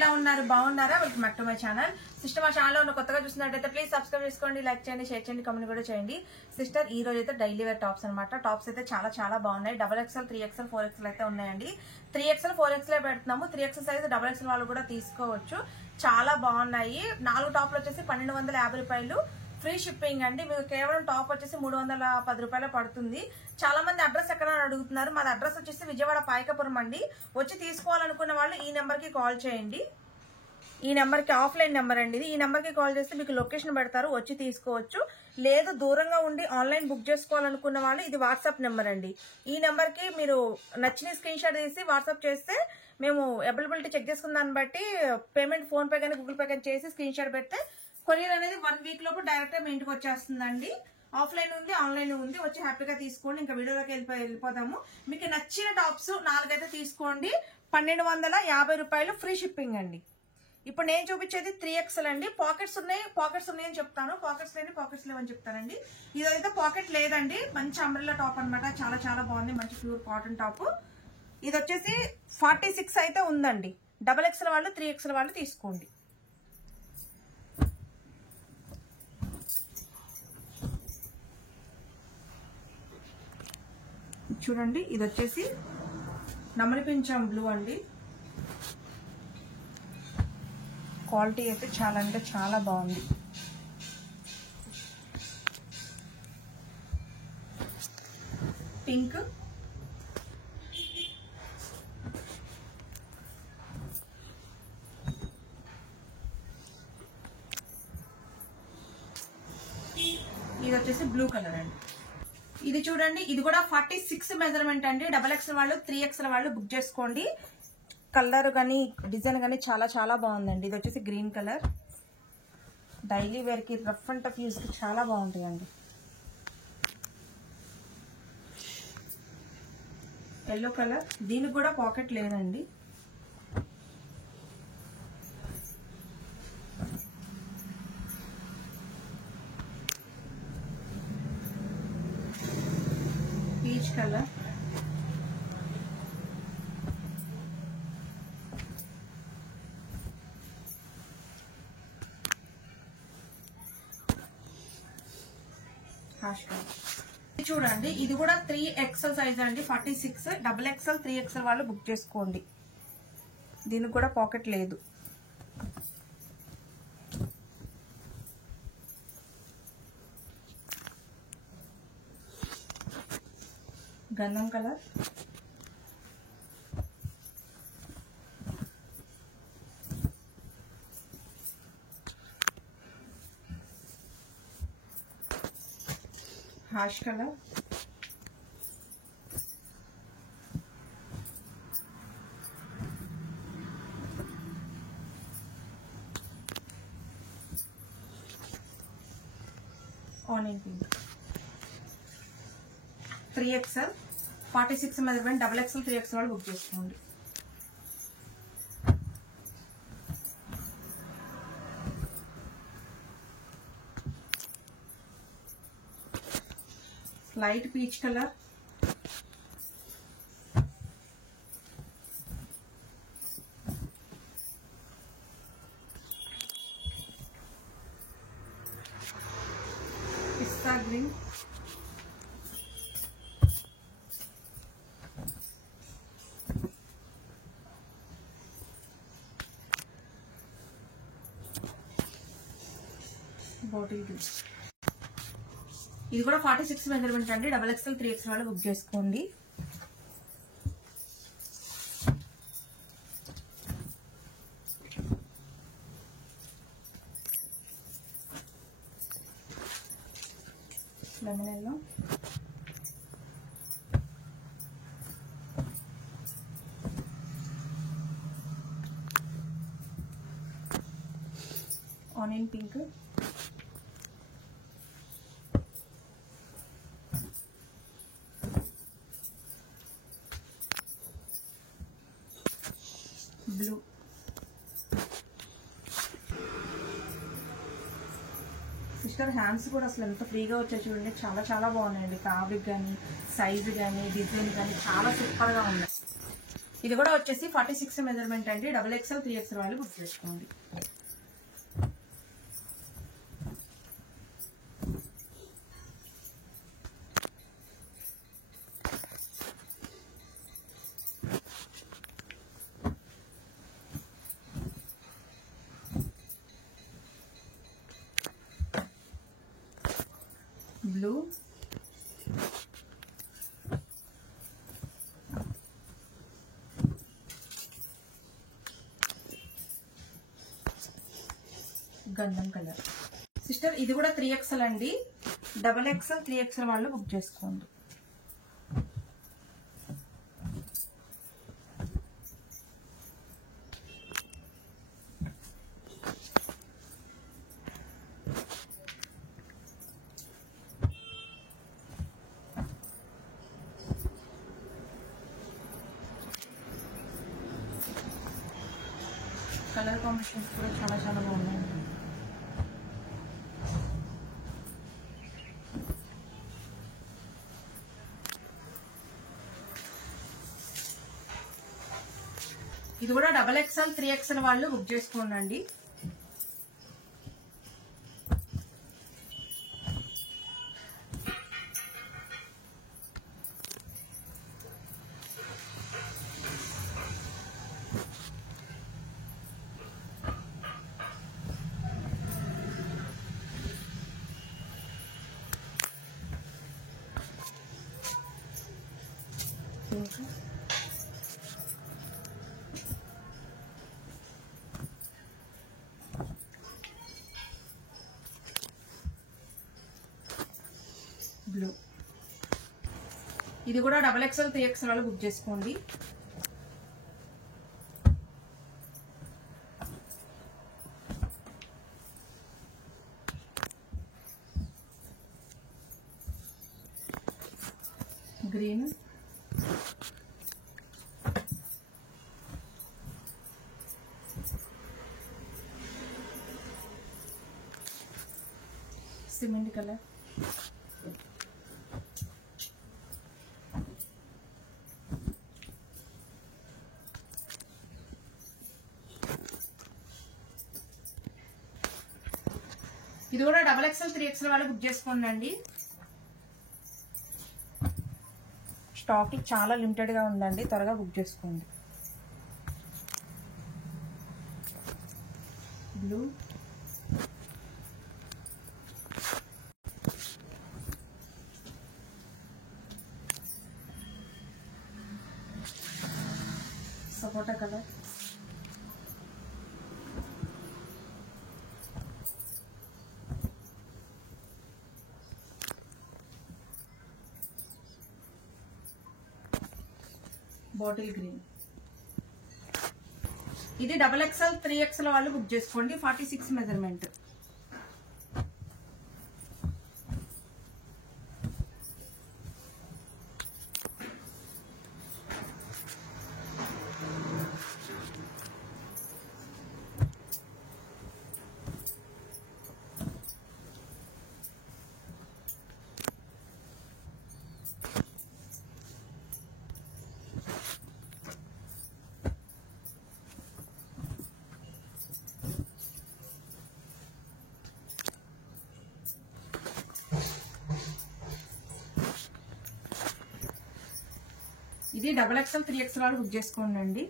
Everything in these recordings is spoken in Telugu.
ఎలా ఉన్నారు? బాగున్నారా? Welcome back to my channel. Sister, మా ఛానల్ లో కొత్తగా చూసినట్టయితే ప్లీజ్ సబ్స్క్రైబ్ చేసుకోండి, లైక్ చేయండి, షేర్ చేయండి, కామెంట్ కూడా చేయండి. సిస్టర్, ఈ రోజు అయితే డైలీ వేర్ టాప్స్ అనమాట. టాప్స్ అయితే చాలా బాగున్నాయి. XXL, 3XL, 4XL అయితే ఉన్నాయండి. 3XL, 4XL పెడుతున్నాము. 3XL సైజ్ XXL వాళ్ళు కూడా తీసుకోవచ్చు. చాలా బాగున్నాయి. 4 టాప్లు వచ్చేసి 1250 రూపాయలు. ఫ్రీ షిప్పింగ్ అండి. మీకు కేవలం టాప్ వచ్చేసి 310 రూపాయలు పడుతుంది. చాలా మంది అడ్రస్ ఎక్కడ అడుగుతున్నారు. మాది అడ్రస్ వచ్చేసి విజయవాడ పాయకపురం అండి. వచ్చి తీసుకోవాలనుకున్న వాళ్ళు ఈ నెంబర్ కి కాల్ చేయండి. ఈ నెంబర్ కి ఆఫ్లైన్ నెంబర్ అండి ఇది. ఈ నెంబర్ కి కాల్ చేస్తే మీకు లొకేషన్ పెడతారు, వచ్చి తీసుకోవచ్చు. లేదు దూరంగా ఉండి ఆన్లైన్ బుక్ చేసుకోవాలనుకున్న వాళ్ళు ఇది వాట్సాప్ నెంబర్ అండి. ఈ నెంబర్ కి మీరు నచ్చిన స్క్రీన్ షాట్ తీసి వాట్సాప్ చేస్తే మేము అవైలబిలిటీ చెక్ చేసుకున్న దాన్ని బట్టి పేమెంట్ ఫోన్ పే కానీ గూగుల్ పే కానీ చేసి స్క్రీన్ షాట్ పెడితే కొరియర్ అనేది 1 వీక్ లోపు డైరెక్ట్ మీ ఇంటికి వచ్చేస్తుందండి. ఆఫ్లైన్ ఉంది, ఆన్లైన్ ఉంది. వచ్చి హ్యాపీగా తీసుకోండి. ఇంకా వీడియోలోకి వెళ్ళిపోతాము. మీకు నచ్చిన టాప్స్ 4 అయితే తీసుకోండి. 1250 రూపాయలు ఫ్రీ షిప్పింగ్ అండి. ఇప్పుడు నేను చూపించేది 3XL అండి. పాకెట్స్ ఉన్నాయని చెప్తాను. పాకెట్స్ లేవని చెప్తానండి. ఇదైతే పాకెట్ లేదండి. మంచి అంబ్రెల్లా టాప్ అనమాట. చాలా బాగుంది. మంచి ప్యూర్ కాటన్ టాప్. ఇది వచ్చేసి 46 అయితే ఉందండి. XXL వాళ్ళు 3XL వాళ్ళు తీసుకోండి. చూడండి, ఇది వచ్చేసి నమలి పింఛం బ్లూ అండి. క్వాలిటీ అయితే చాలా బాగుంది. పింక్, ఇది వచ్చేసి బ్లూ కలర్ అండి. ఇది చూడండి, ఇది కూడా 46 మెజర్మెంట్ అండి. XXL వాళ్ళు 3XL వాళ్ళు బుక్ చేసుకోండి. కలర్ కానీ డిజైన్ కానీ చాలా బాగుందండి. ఇది వచ్చేసి గ్రీన్ కలర్. డైలీ వేర్ కి రఫ్ అండ్ టఫ్ యూజ్ కి చాలా బాగుంటాయండి. Yellow colour. దీనికి కూడా పాకెట్ లేదండి. Peach colour. చూడండి, ఇది కూడా 3XL సైజ్ అండి. 46. XXL, 3XL వాళ్ళు బుక్ చేసుకోండి. దీనికి కూడా పాకెట్ లేదు. గంధం colour. Ash colour. Onion pink. 3XL, 46 measurement. XXL, 3XL వాళ్ళు బుక్ చేసుకోండి. Light peach colour. Pista green. Bottle green. ఇది కూడా 46 మెజర్మెంట్ అండి. XXL, 3XL వాళ్ళు బుక్ చేసుకోండి. Lemon yellow. Onion pink. Blue. Sister, hands కూడా అసలు ఎంత ఫ్రీగా వచ్చాయి చూడండి. చాలా బాగున్నాయండి. ఫ్యాబ్రిక్ కానీ, సైజు కానీ, డిజైన్ కానీ చాలా సూపర్ గా ఉన్నాయి. ఇది కూడా వచ్చేసి 46 మెజర్మెంట్ అండి. XXL 3XL వాళ్ళు బుక్ చేసుకోండి. బ్లూ, గంధం కలర్. సిస్టర్ ఇది కూడా 3XL అండి. XXL 3XL వాళ్ళు బుక్ చేసుకోండి. కలర్ కాంబినేషన్స్ కూడా చాలా చాలా బాగున్నాయి. ఇది కూడా XXL 3XL వాళ్ళు బుక్ చేసుకోండి. బ్లూ. ఇది కూడా XXL 3XL వాళ్ళు బుక్ చేసుకోండి. గ్రీన్, సిమెంట్ కలర్, ఇది కూడా XXL 3XL వాళ్ళు బుక్ చేసుకోండి. స్టాక్ చాలా లిమిటెడ్ గా ఉందండి, త్వరగా బుక్ చేసుకోండి. బ్లూ, సపోటా కలర్, బాటిల్ గ్రీన్. ఇది XXL 3XL వాళ్ళు బుక్ చేసుకోండి. 46 మెజర్మెంట్. ఇది XXL 3XL వాళ్ళు బుక్ చేసుకోండి.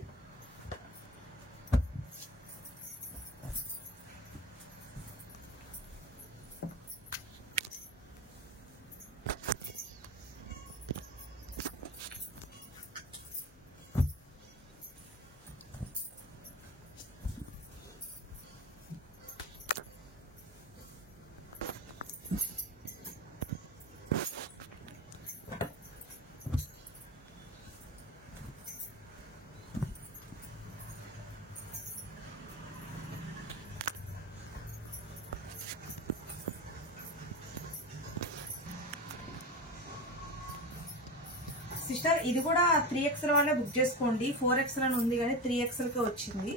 సిస్టర్ ఇది కూడా 3XL వాళ్ళే బుక్ చేసుకోండి. 4XL అని ఉంది కానీ 3XL కే వచ్చింది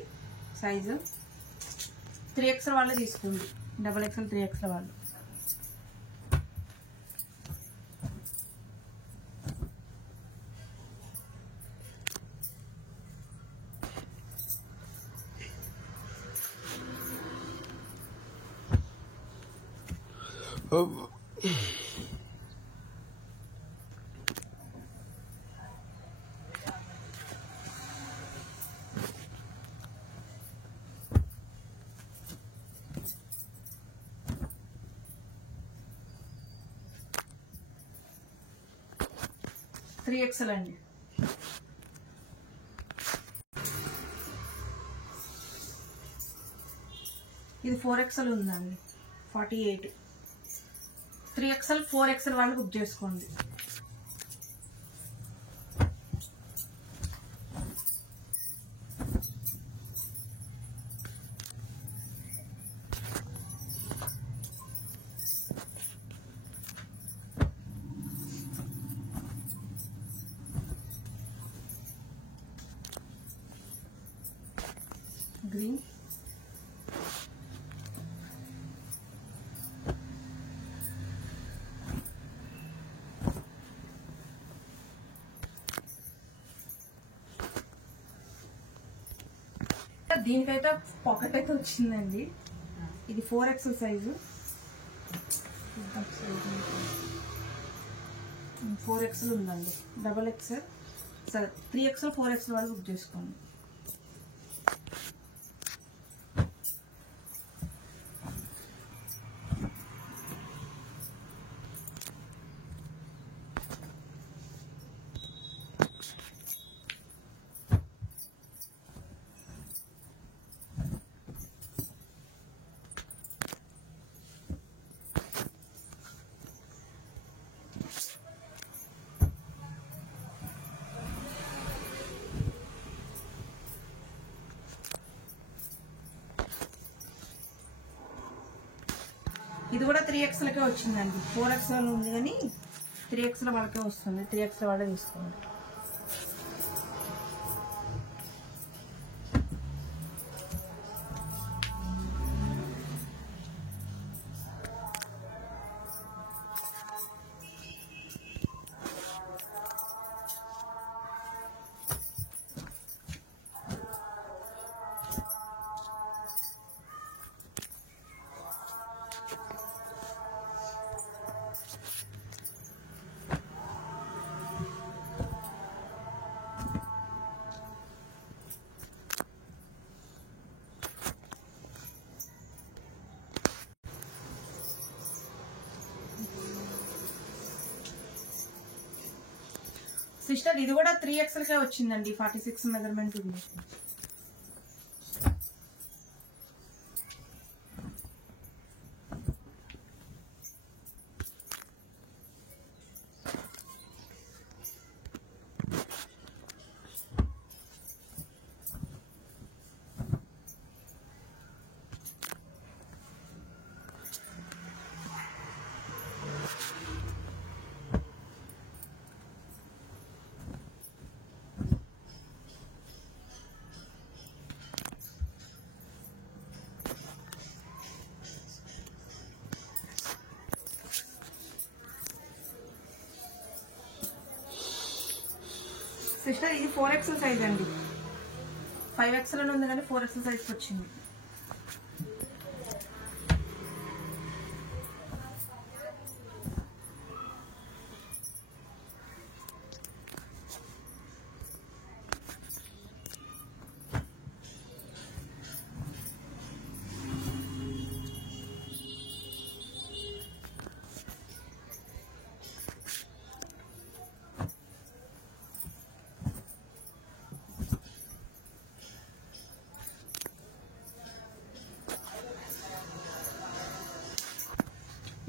సైజు. 3XL వాళ్ళే తీసుకోండి. XXL 3XL వాళ్ళు. 3XL అండి. ఇది 4XL ఉందండి 48. 3XL 4XL వాళ్ళు బుక్ చేసుకోండి. గ్రీన్, దీనికైతే పాకెట్ అయితే వచ్చిందండి. ఇది 4XL సైజు. 4XL ఉందండి. XXL సరే 3XL 4XL వాళ్ళు బుక్ చేసుకోండి. ఇది కూడా 3XLకే వచ్చిందండి. 4XL ఉంది కానీ 3XL వాళ్ళకే వస్తుంది. 3XL వాళ్ళే తీసుకోండి. సిస్టర్ ఇది కూడా 3XLకే వచ్చిందండి. 46 మెజర్మెంట్ ఉంది. సిస్టర్ ఇది 4XL సైజ్ అండి. 5XL అని ఉంది కానీ 4XL సైజ్కి వచ్చింది.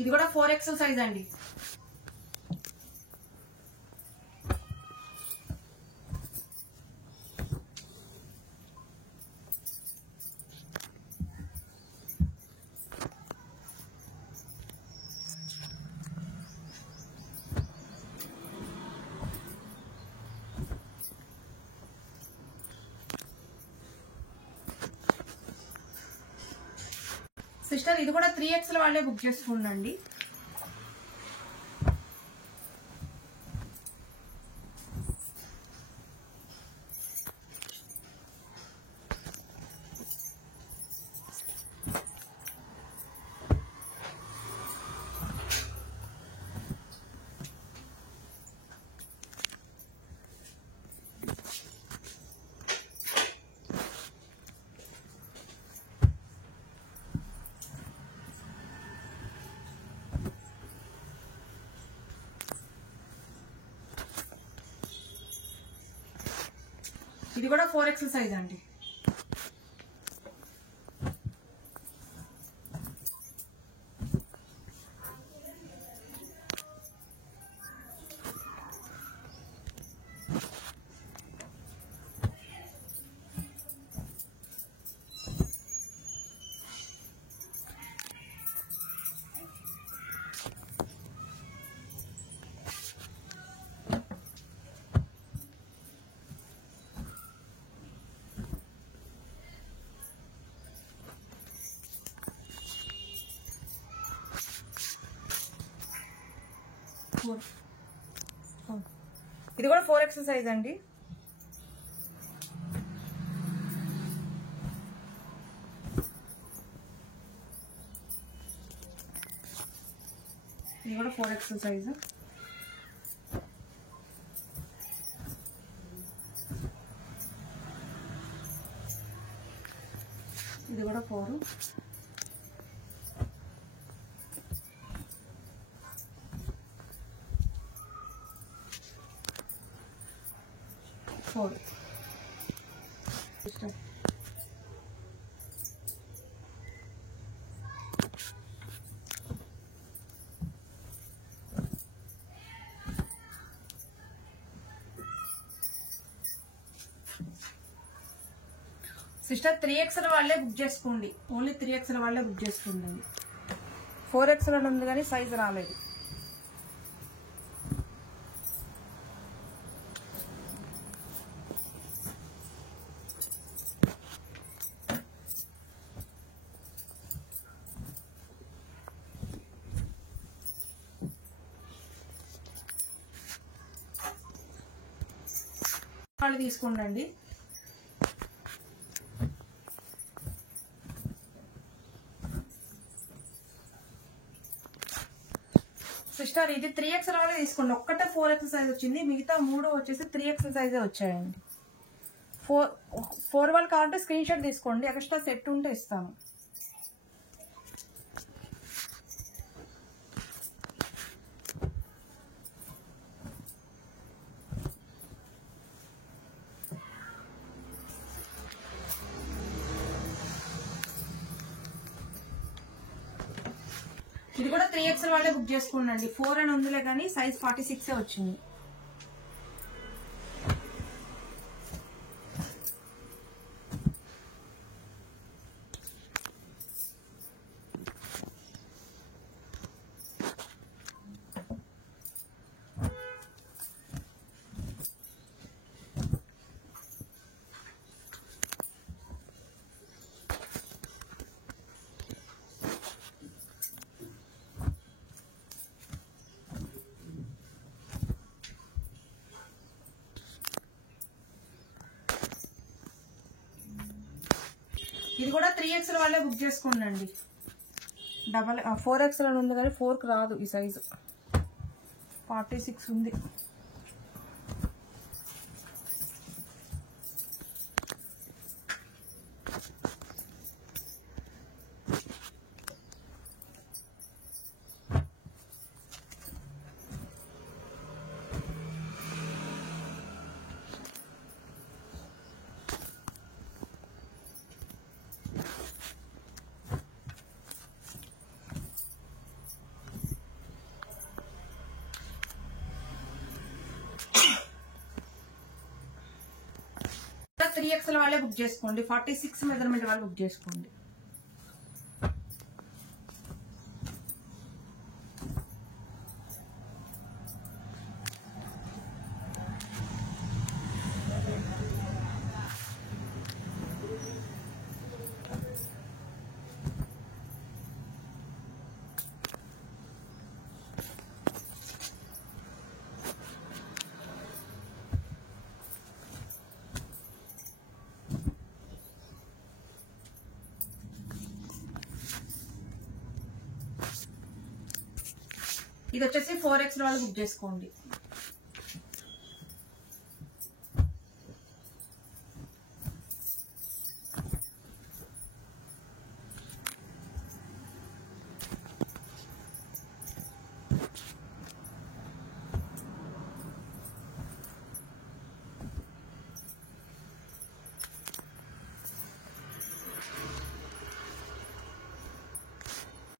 ఇది కూడా 4XL సైజ్ అండి. సిస్టర్ ఇది కూడా 3XL వాళ్ళే బుక్ చేసుకోండి. ఇది కూడా 4XL సైజ్ అండి. ఇది కూడా 4XL సైజ్ అండి. ఇది కూడా 4XL సైజు. ఇది కూడా 4. సిస్టర్ 3XL వాళ్ళే బుక్ చేసుకోండి. ఓన్లీ 3XL వాళ్ళే బుక్ చేసుకోండి. 4XL అని ఉంది కానీ సైజు రాలేదు. వాళ్ళు తీసుకోండి. సిస్టర్ ఇది 3XL వాళ్ళే తీసుకోండి. ఒక్కటే 4XL సైజ్ వచ్చింది, మిగతా 3 వచ్చేసి 3XL సైజే వచ్చాయండి. 4 వాళ్ళు కావాలంటే స్క్రీన్ షాట్ తీసుకోండి, ఎక్స్ట్రా సెట్ ఉంటే ఇస్తాను. ఇది కూడా 3XL వాళ్ళే బుక్ చేసుకోండి. 4 అని ఉందిలే కానీ సైజ్ 46 వచ్చింది. ఇది కూడా 3XL వాళ్ళే బుక్ చేసుకోండి. 4XL అని ఉంది కానీ 4కి రాదు ఈ సైజు. 46 ఉంది. త్రీ ఎక్స్ఎల్ వాళ్ళే బుక్ చేసుకోండి. 46 మెజర్మెంట్ వాళ్ళు బుక్ చేసుకోండి. ఇది వచ్చేసి 4X వాళ్ళు బుక్ చేసుకోండి.